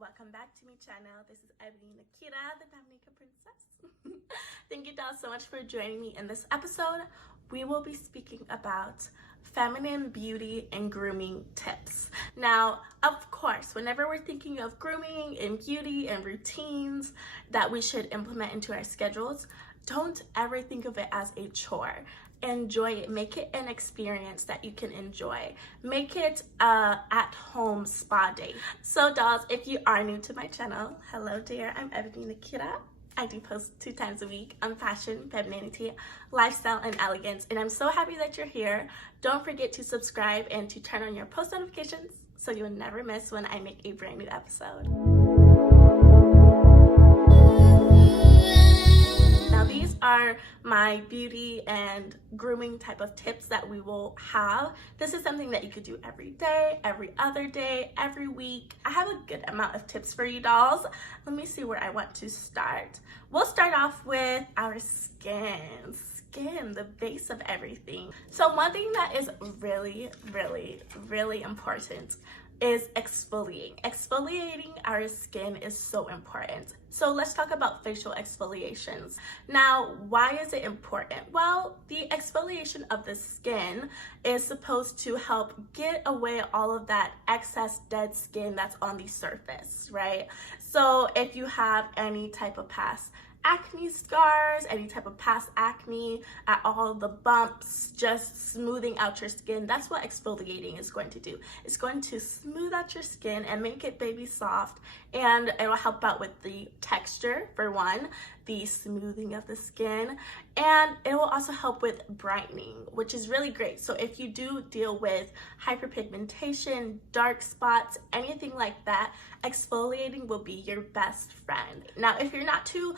welcome back to my channel. This is Etiquette, the Dominica princess. Thank you guys so much for joining me in this episode. We will be speaking about feminine beauty and grooming tips. Now, of course, whenever we're thinking of grooming and beauty and routines that we should implement into our schedules, don't ever think of it as a chore. Enjoy it. Make it an experience that you can enjoy. Make it at-home spa day. So dolls, if you are new to my channel, hello dear, I'm Etiquette. I do post 2 times a week on fashion, femininity, lifestyle, and elegance, and I'm so happy that you're here. Don't forget to subscribe and to turn on your post notifications so you'll never miss when I make a brand new episode. Now these are my beauty and grooming type of tips that we will have. This is something that you could do every day, every other day, every week. I have a good amount of tips for you dolls. Let me see where I want to start. We'll start off with our skin, the base of everything. So one thing that is really important is exfoliating. Exfoliating our skin is so important. So let's talk about facial exfoliations. Now, why is it important? Well, the exfoliation of the skin is supposed to help get away all of that excess dead skin that's on the surface, right? So if you have any type of past acne scars, any type of past acne, at all the bumps, just smoothing out your skin, that's what exfoliating is going to do. It's going to smooth out your skin and make it baby soft, and it will help out with the texture for one, the smoothing of the skin, and it will also help with brightening, which is really great. So if you do deal with hyperpigmentation, dark spots, anything like that, exfoliating will be your best friend. Now, if you're not too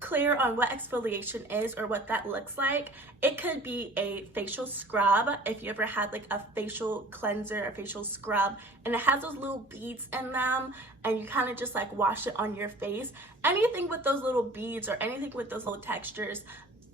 clear on what exfoliation is or what that looks like, it could be a facial scrub. If you ever had like a facial cleanser, a facial scrub, and it has those little beads in them, and you kind of just like wash it on your face, anything with those little beads or anything with those little textures,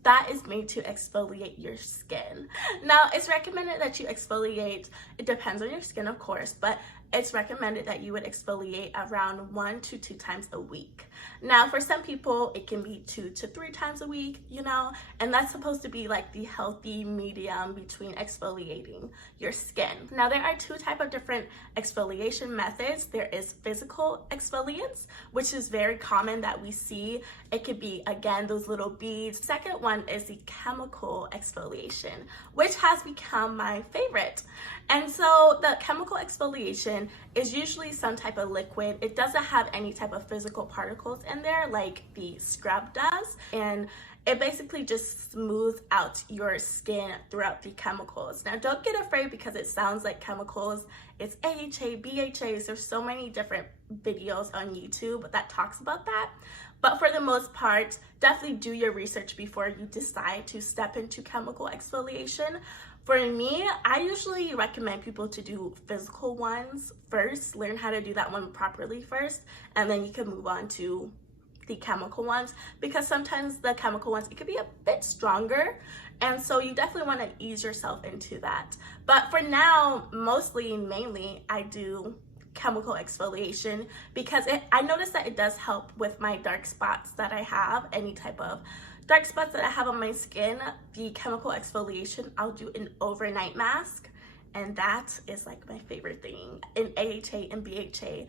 that is made to exfoliate your skin. Now, it's recommended that you exfoliate, it depends on your skin of course, but it's recommended that you would exfoliate around 1 to 2 times a week. Now, for some people, it can be 2 to 3 times a week, you know, and that's supposed to be like the healthy medium between exfoliating your skin. Now, there are 2 types of different exfoliation methods. There is physical exfoliants, which is very common that we see. It could be, again, those little beads. Second one is the chemical exfoliation, which has become my favorite. And so the chemical exfoliation is usually some type of liquid. It doesn't have any type of physical particles in there like the scrub does, and it basically just smooths out your skin throughout the chemicals. Now, don't get afraid because it sounds like chemicals. It's AHA, BHAs. There's so many different videos on YouTube that talks about that. But for the most part, definitely do your research before you decide to step into chemical exfoliation. For me, I usually recommend people to do physical ones first, learn how to do that one properly first, and then you can move on to the chemical ones, because sometimes the chemical ones, it could be a bit stronger, and so you definitely want to ease yourself into that. But for now, mainly, I do chemical exfoliation because I noticed that it does help with my dark spots that I have, any type of dark spots that I have on my skin. The chemical exfoliation, I'll do an overnight mask, and that is like my favorite thing. In AHA and BHA,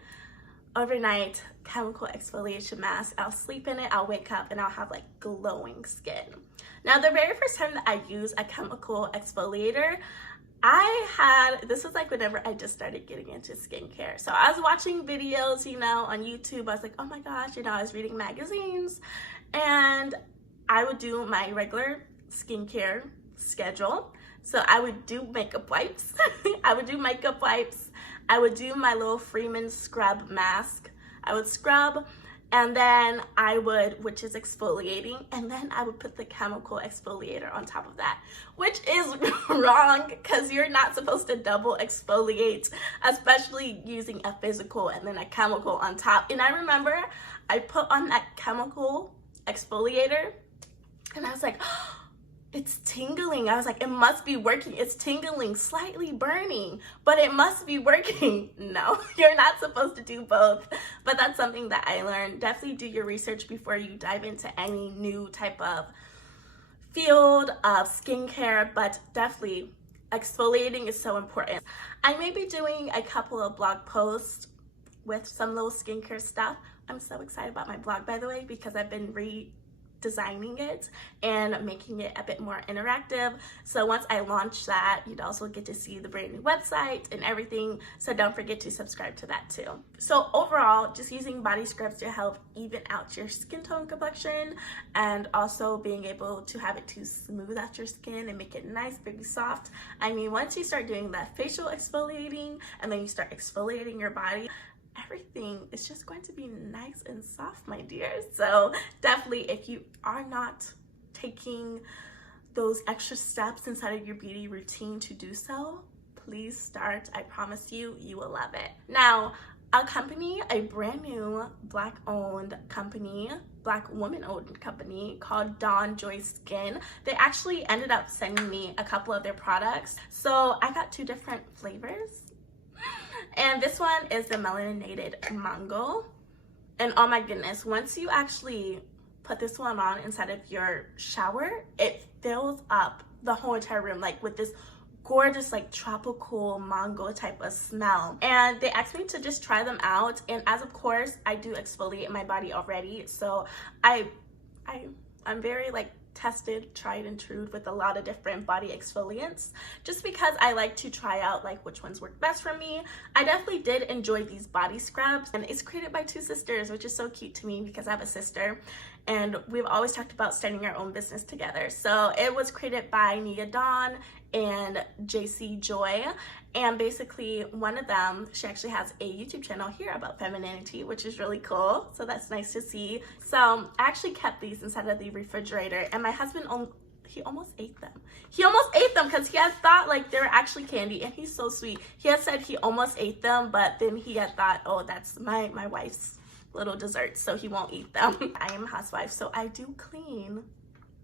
overnight chemical exfoliation mask. I'll sleep in it, I'll wake up, and I'll have like glowing skin. Now, the very first time that I used a chemical exfoliator, this was like whenever I just started getting into skincare. So I was watching videos, you know, on YouTube. I was like, oh my gosh, you know, I was reading magazines, and I would do my regular skincare schedule. So I would do makeup wipes. I would do makeup wipes. I would do my little Freeman scrub mask. I would scrub, and then I would, which is exfoliating, and then I would put the chemical exfoliator on top of that, which is wrong because you're not supposed to double exfoliate, especially using a physical and then a chemical on top. And I remember I put on that chemical exfoliator, and I was like, oh, it's tingling. I was like, it must be working. It's tingling, slightly burning, but it must be working. No, you're not supposed to do both. But that's something that I learned. Definitely do your research before you dive into any new type of field of skincare, but definitely exfoliating is so important. I may be doing a couple of blog posts with some little skincare stuff. I'm so excited about my blog, by the way, because I've been redesigning it and making it a bit more interactive. So once I launch that, you'd also get to see the brand new website and everything. So don't forget to subscribe to that too. So overall, just using body scrubs to help even out your skin tone complexion, and also being able to have it to smooth out your skin and make it nice, baby soft. I mean, once you start doing that facial exfoliating and then you start exfoliating your body, everything is just going to be nice and soft, my dears. So definitely, if you are not taking those extra steps inside of your beauty routine to do so, please start. I promise you, you will love it. Now, a brand new Black woman-owned company called DawnJoy Skin. They actually ended up sending me a couple of their products. So I got 2 different flavors. And this one is the melaninated mango. And oh my goodness, once you actually put this one on inside of your shower, it fills up the whole entire room like with this gorgeous like tropical mango type of smell. And they asked me to just try them out, and as of course I do exfoliate my body already, so I'm very like tested, tried and true with a lot of different body exfoliants, just because I like to try out like which ones work best for me. I definitely did enjoy these body scrubs, and it's created by 2 sisters, which is so cute to me because I have a sister and we've always talked about starting our own business together. So it was created by Nia Dawn and JC Joy, and basically one of them, she actually has a YouTube channel here about femininity, which is really cool. So that's nice to see. So I actually kept these inside of the refrigerator, and my husband, he almost ate them. He almost ate them because he had thought like they were actually candy, and he's so sweet. He had said he almost ate them, but then he had thought, oh, that's my wife's little desserts, so he won't eat them. I am a housewife, so I do clean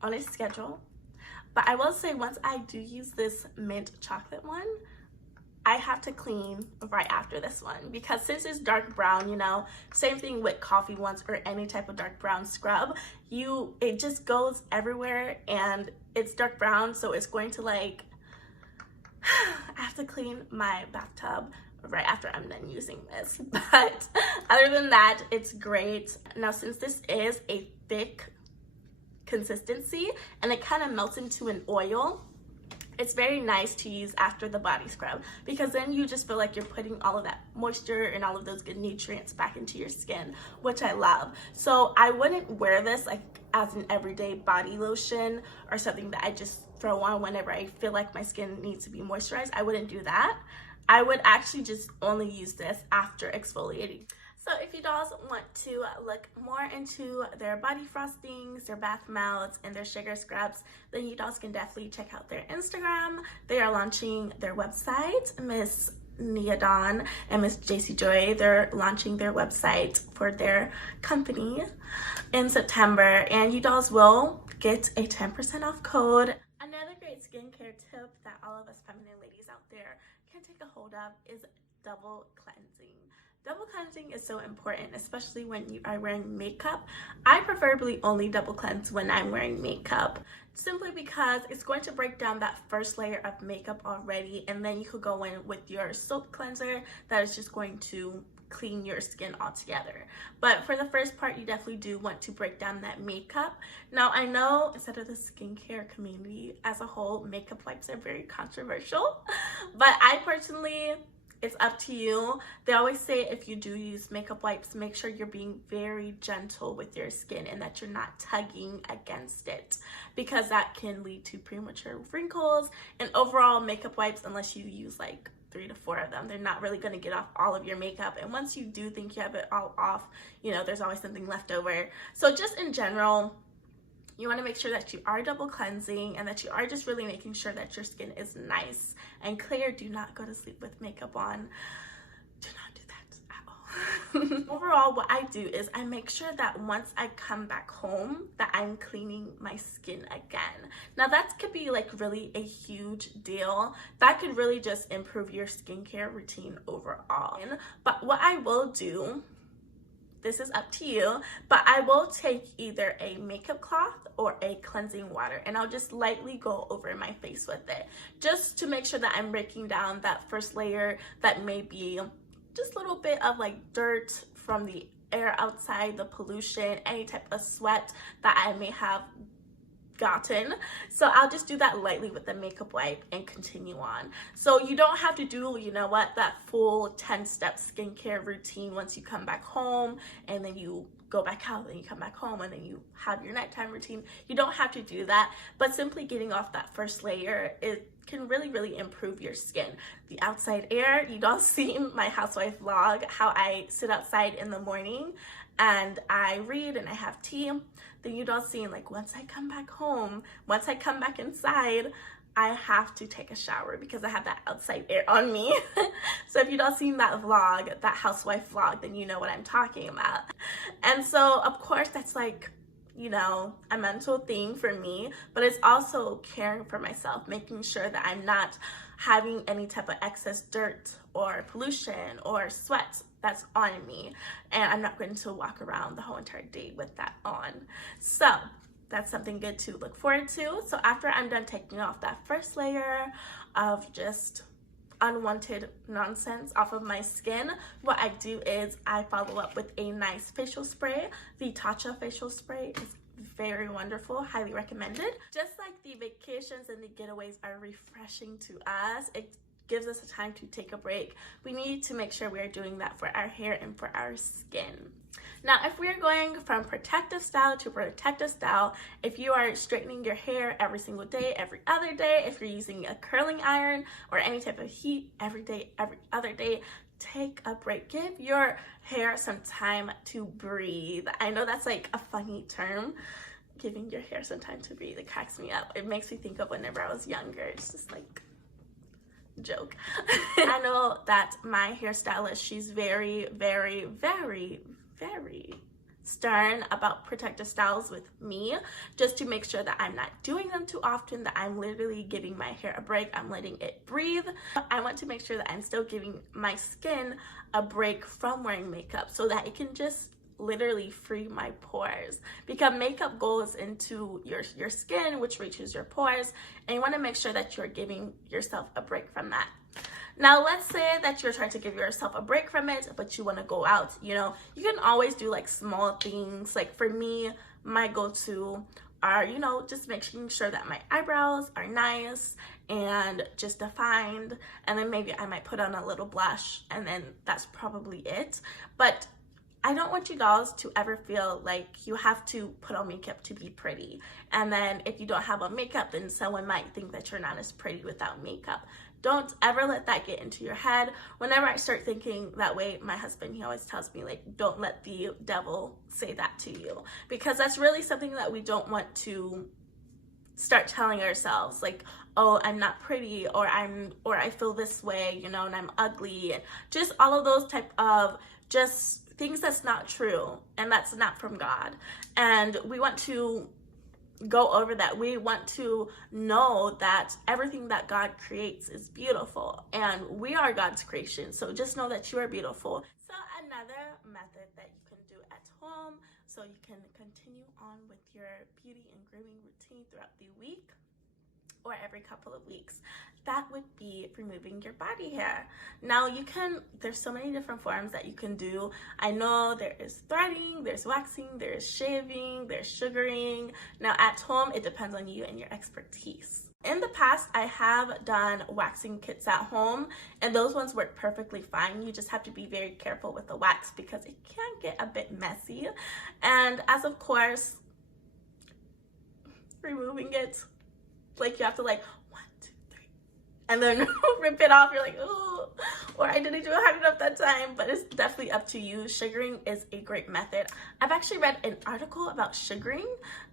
on a schedule. But I will say, once I do use this mint chocolate one, I have to clean right after this one, because since it's dark brown, you know, same thing with coffee ones or any type of dark brown scrub, it just goes everywhere and it's dark brown, so it's going to like, I have to clean my bathtub right after I'm done using this. But other than that, it's great. Now, since this is a thick consistency and it kind of melts into an oil, it's very nice to use after the body scrub, because then you just feel like you're putting all of that moisture and all of those good nutrients back into your skin, which I love. So I wouldn't wear this like as an everyday body lotion or something that I just throw on whenever I feel like my skin needs to be moisturized. I wouldn't do that. I would actually just only use this after exfoliating. So if you dolls want to look more into their body frostings, their bath melts, and their sugar scrubs, then you dolls can definitely check out their Instagram. They are launching their website. Miss Nia Dawn and Miss JC Joy, they're launching their website for their company in September, and you dolls will get a 10% off code. Another great skincare tip that all of us feminine ladies out there can take a hold of is double cleansing. Double cleansing is so important, especially when you are wearing makeup. I preferably only double cleanse when I'm wearing makeup, simply because it's going to break down that first layer of makeup already, and then you could go in with your soap cleanser that is just going to clean your skin altogether. But for the first part, you definitely do want to break down that makeup. Now, I know instead of the skincare community as a whole, makeup wipes are very controversial, but I personally, it's up to you. They always say if you do use makeup wipes, make sure you're being very gentle with your skin and that you're not tugging against it, because that can lead to premature wrinkles. And overall, makeup wipes, unless you use like 3 to 4 of them, they're not really going to get off all of your makeup. And once you do think you have it all off, you know, there's always something left over. So just in general, you want to make sure that you are double cleansing and that you are just really making sure that your skin is nice and clear. Do not go to sleep with makeup on. Do not do that at all. Overall, what I do is I make sure that once I come back home that I'm cleaning my skin again. Now that could be like really a huge deal. That could really just improve your skincare routine overall. But what I will do, this is up to you, but I will take either a makeup cloth or a cleansing water, and I'll just lightly go over my face with it, just to make sure that I'm breaking down that first layer that may be just a little bit of like dirt from the air outside, the pollution, any type of sweat that I may have gotten. So I'll just do that lightly with the makeup wipe and continue on. So you don't have to do, you know what, that full 10-step skincare routine once you come back home, and then you go back out, and you come back home, and then you have your nighttime routine. You don't have to do that, but simply getting off that first layer, it can really improve your skin. The outside air, you don't see my housewife vlog how I sit outside in the morning and I read and I have tea. Then you don't see, like, once I come back home, once I come back inside, I have to take a shower because I have that outside air on me. So if you don't see that vlog, that housewife vlog, then you know what I'm talking about. And so of course that's like, you know, a mental thing for me, but it's also caring for myself, making sure that I'm not having any type of excess dirt or pollution or sweat that's on me, and I'm not going to walk around the whole entire day with that on. So that's something good to look forward to. So after I'm done taking off that first layer of just unwanted nonsense off of my skin, what I do is I follow up with a nice facial spray. The Tatcha facial spray is very wonderful, highly recommended. Just like the vacations and the getaways are refreshing to us, it gives us a time to take a break. We need to make sure we are doing that for our hair and for our skin. Now, if we are going from protective style to protective style, if you are straightening your hair every single day, every other day, if you're using a curling iron or any type of heat every day, every other day, take a break. Give your hair some time to breathe. I know that's like a funny term, giving your hair some time to breathe. It cracks me up. It makes me think of whenever I was younger. It's just like, joke. I know that my hairstylist, she's very stern about protective styles with me, just to make sure that I'm not doing them too often, that I'm literally giving my hair a break, I'm letting it breathe. I want to make sure that I'm still giving my skin a break from wearing makeup so that it can just literally free my pores, because makeup goes into your skin, which reaches your pores, and you want to make sure that you're giving yourself a break from that. Now, let's say that you're trying to give yourself a break from it, but you want to go out, you know, you can always do like small things. Like for me, my go-to are, you know, just making sure that my eyebrows are nice and just defined, and then maybe I might put on a little blush, and then that's probably it. But I don't want you girls to ever feel like you have to put on makeup to be pretty. And then if you don't have on makeup, then someone might think that you're not as pretty without makeup. Don't ever let that get into your head. Whenever I start thinking that way, my husband, he always tells me, like, don't let the devil say that to you. Because that's really something that we don't want to start telling ourselves, like, oh, I'm not pretty, or I feel this way, you know, and I'm ugly, and just all of those type of just things that's not true, and that's not from God. And we want to go over that. We want to know that everything that God creates is beautiful, and we are God's creation. So just know that you are beautiful. So another method that you can do at home, so you can continue on with your beauty and grooming routine throughout the week or every couple of weeks, that would be removing your body hair. Now there's so many different forms that you can do. I know there is threading, there's waxing, there's shaving, there's sugaring. Now at home, it depends on you and your expertise. In the past, I have done waxing kits at home, and those ones work perfectly fine. You just have to be very careful with the wax because it can get a bit messy. And as of course, removing it, like you have to like 1, 2, 3, and then rip it off. You're like, oh, or I didn't do it hard enough that time. But it's definitely up to you. Sugaring is a great method. I've actually read an article about sugaring,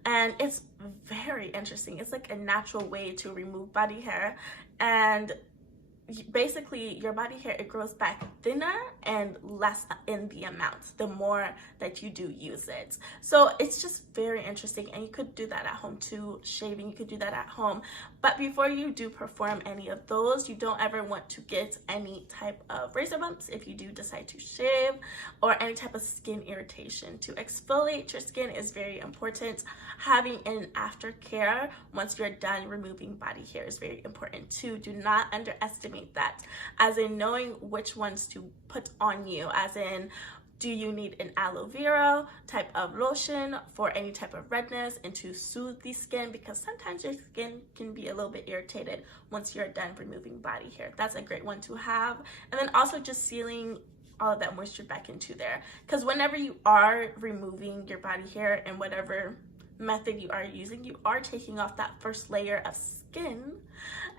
and it's very interesting. It's like a natural way to remove body hair, and basically your body hair, it grows back thinner and less in the amount the more that you do use it. So it's just very interesting, and you could do that at home too. Shaving, you could do that at home, but before you do perform any of those, you don't ever want to get any type of razor bumps if you do decide to shave, or any type of skin irritation. To exfoliate your skin is very important. Having an aftercare once you're done removing body hair is very important too. Do not underestimate that, as in knowing which ones to put on you, as in, do you need an aloe vera type of lotion for any type of redness and to soothe the skin, because sometimes your skin can be a little bit irritated once you're done removing body hair. That's a great one to have. And then also just sealing all of that moisture back into there, because whenever you are removing your body hair in whatever method you are using, you are taking off that first layer of skin,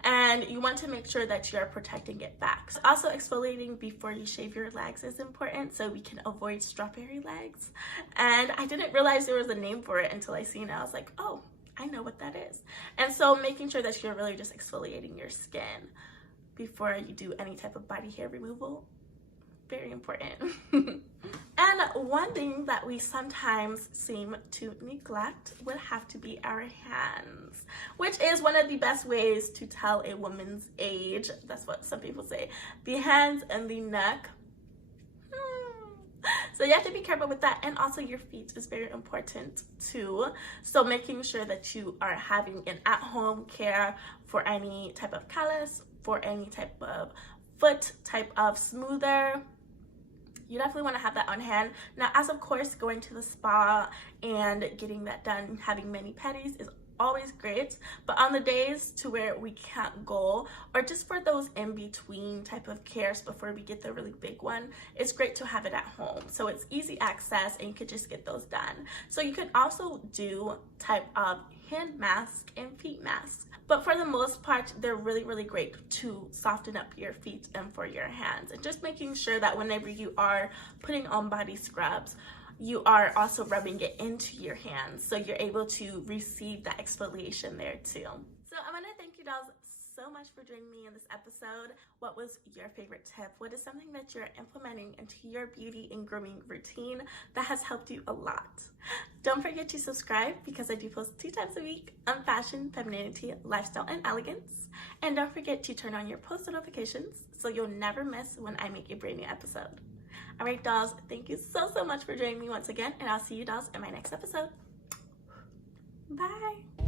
and you want to make sure that you're protecting it back. Also, exfoliating before you shave your legs is important, so we can avoid strawberry legs. And I didn't realize there was a name for it until I seen it. I was like, oh, I know what that is. And so making sure that you're really just exfoliating your skin before you do any type of body hair removal, very important. And one thing that we sometimes seem to neglect would have to be our hands, which is one of the best ways to tell a woman's age. That's what some people say. The hands and the neck. So you have to be careful with that. And also your feet is very important too. So making sure that you are having an at-home care for any type of callus, for any type of foot type of smoother. You definitely want to have that on hand. Now, as of course, going to the spa and getting that done, having mani-pedis is always great, but on the days to where we can't go, or just for those in-between type of cares before we get the really big one, it's great to have it at home. So it's easy access and you could just get those done. So you could also do type of hand mask and feet mask. But for the most part, they're really, really great to soften up your feet and for your hands. And just making sure that whenever you are putting on body scrubs, you are also rubbing it into your hands, so you're able to receive that exfoliation there too. So I want to thank you dolls so much for joining me in this episode. What was your favorite tip? What is something that you're implementing into your beauty and grooming routine that has helped you a lot? Don't forget to subscribe, because I do post 2 times a week on fashion, femininity, lifestyle, and elegance. And don't forget to turn on your post notifications so you'll never miss when I make a brand new episode. All right, dolls, thank you so much for joining me once again, and I'll see you dolls in my next episode. Bye.